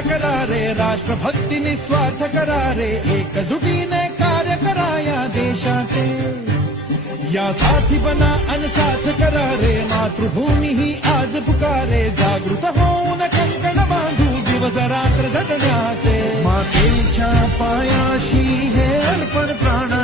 करा रे, राष्ट्रभक्ती निस्वार्थ करा रे, एकजुटीने कार्य करा या देशाचे. यासाठी बना अनसाथ करा रे, मातृभूमी ही आज पुकारे. जागृत होऊन कंकण बांधू दिवस रात्र झटण्याचे. मातेच्या पायाशी हे अर्पण प्राण